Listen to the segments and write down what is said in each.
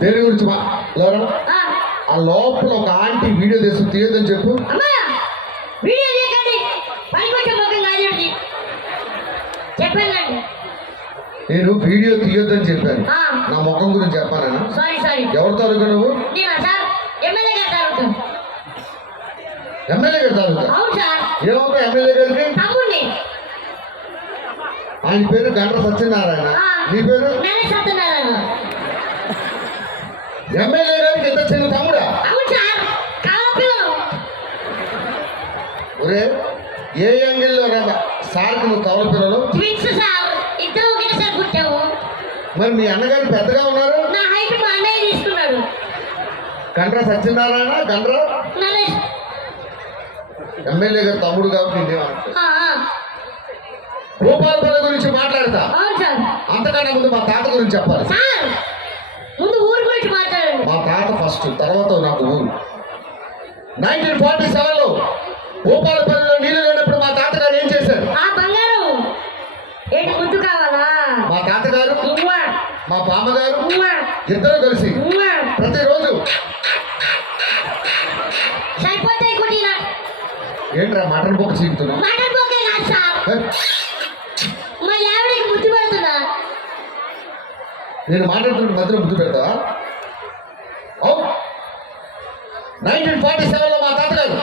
దేని గురించి ఆ లోపల ఒక ఆంటీ వీడియో తీసి తీయొద్దని చెప్పు. నేను వీడియో తీయొద్దని చెప్పాను. నా ముఖం గురించి చెప్పాను. ఎవరితో అడుగు నువ్వు? ఎమ్మెల్యే గారు తాలూకా? ఏమవుతా ఎమ్మెల్యే గారికి? ఆయన పేరు గండ్ర సత్యనారాయణ. నీ పేరు? ఎమ్మెల్యే గారికి ఎంత చిన్న తమ్ముడా? ఒరే ఏ యాంగిల్లో రాదా సార్కి నువ్వు కవల పిల్లలు? మరి మీ అన్నగారు పెద్దగా ఉన్నారు. గండ్ర సత్యనారాయణ గండ్ర ఎమ్మెల్యే గారు తమ్ముడు కాబట్టి భూపాలపల్లి గురించి మాట్లాడతా. అంతకన్నా ముందు మా తాత గురించి చెప్పాలి. మా తాత ఫస్ట్, తర్వాత నాకు ఊరు. 1947లో భూపాలపల్లిలో నీళ్లు లేనప్పుడు మా తాతగారు ఏం చేశారు? మా తాతగారు మా బామ్మగారు ఇద్దరు కలిసి ప్రతిరోజు ఏంట్రా మటన్ బొక్క చీకుతున్నా? నేను మాట్లాడుతుంటే మధ్యలో ముద్దు పెడతావా? 1947లో మా తాతగారు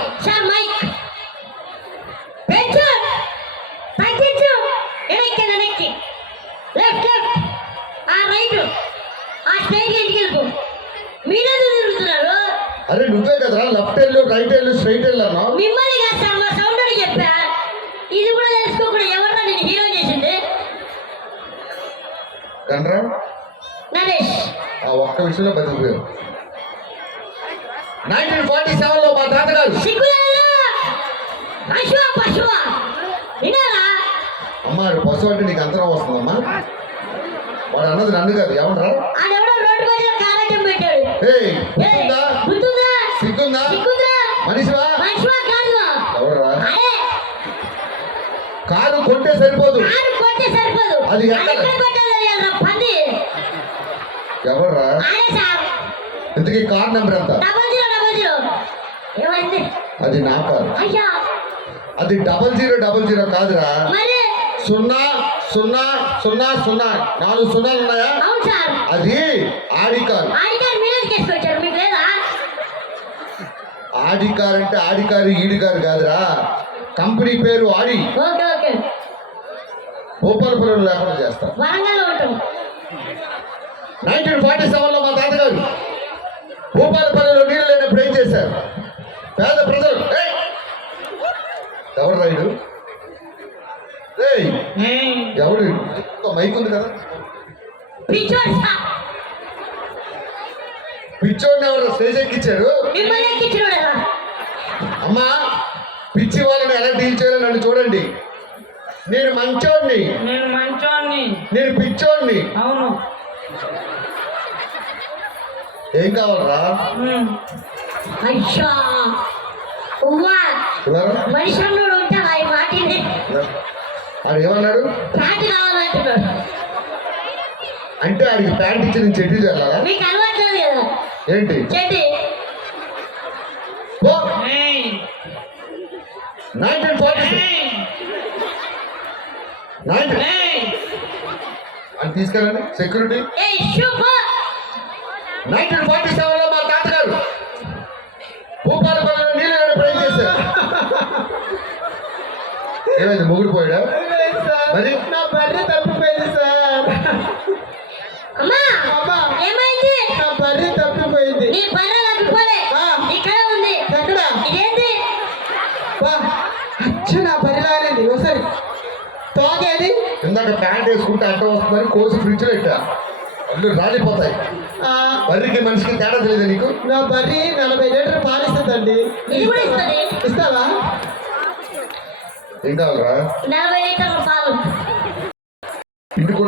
అరే నువ్వే కదరా లెఫ్ట్ వెళ్ళు రైట్ వెళ్ళు స్ట్రైట్ వెళ్ళు అన్నావు. ఇది కూడా తెలుసుకోకుండా ఎవరన్నా నేను హీరో చేసింది? గండ్రా నరేష్ ఆ ఒక్క విషయంలో బతికిపోయావు. 1947లో మా తాతగారు అమ్మా పశువు అంటే నీకు అంతరం వస్తుందమ్మా. వాడు అన్నది నన్ను కాదు ఎవడరా? సిగ్గుందా? మనిషివా? ఎవడరా? కారు కొంటే సరిపోదు, అది ఎవడరా? ఇంతకీ కార్ నెంబర్ ఎంత? అది నా కారు. అది 0000 కాదురా, 0000 4 సున్నాలు ఉన్నాయా? అది ఆడి కారు. ఆడి కారు అంటే ఆడి కారు ఈడి కారు కాదురా, కంపెనీ పేరు ఆడి. భూపాలపురం లేకుండా చేస్తారు. 1947లో మా తాతగారు భూపాలపల్లిలో నీళ్ళు లేనప్పుడు ఏం చేశారు? పేద ప్రజలు ఎవరు రైడు ఎవడు మైక్ ఉంది కదా, పిచ్చోడిని ఎవరు స్టేజ్ ఎక్కించారు? అమ్మా పిచ్చి వాళ్ళని ఎలా డీల్ చేయాలో నన్ను చూడండి. నేను మంచోడిని, నేను పిచ్చోడిని. అవును. ఏం కావాలరా? అయ్యా మనిషి అన్నాడు ఉంటా ఈ మాటిని. ఆడు ఏమన్నాడు? ప్యాంట్ కావాలంటున్నాడు. అంటే ఆడికి ప్యాంట్ ఇచ్చి నేను చెడ్డీ చేయాలా? మీకు అలవాట్లేదు కదా ఏంటి చెడ్డీ? 1940 అని తీసుకెళ్ళండి సెక్యూరిటీ. 1947లో మా తాతగారు భూపాలపల్లిలో నీళ్ళు లేనప్పుడు ఏం చేశారు? ఏమైంది? మొగుడు పోయాడా? మరి నా బర్రె తప్పిపోయింది సార్. ఏమైంది? నా బర్రె తప్పిపోయింది. నీ బర్రె తప్పిపోలే, ఇక్కడ ఉంది. ఎక్కడ? ఇదేంటి? అచ్చు నా బర్రె రాలేదు. ఒకసారి తోగేది ఇందాక ప్యాంట్ వేసుకుంటే అట్ట వస్తుందని కోసి ఫ్రిడ్జ్ పెట్టా, అల్లు రాలిపోతాయి. బర్రెకి మనిషికి తేడా తెలియదు నీకు? నా బర్రె 40 లీటర్లు పాలిస్తుందండి. ఇస్తావా? ఏం కావాలరా? 40 లీటర్ల పాలు. ఇంటికి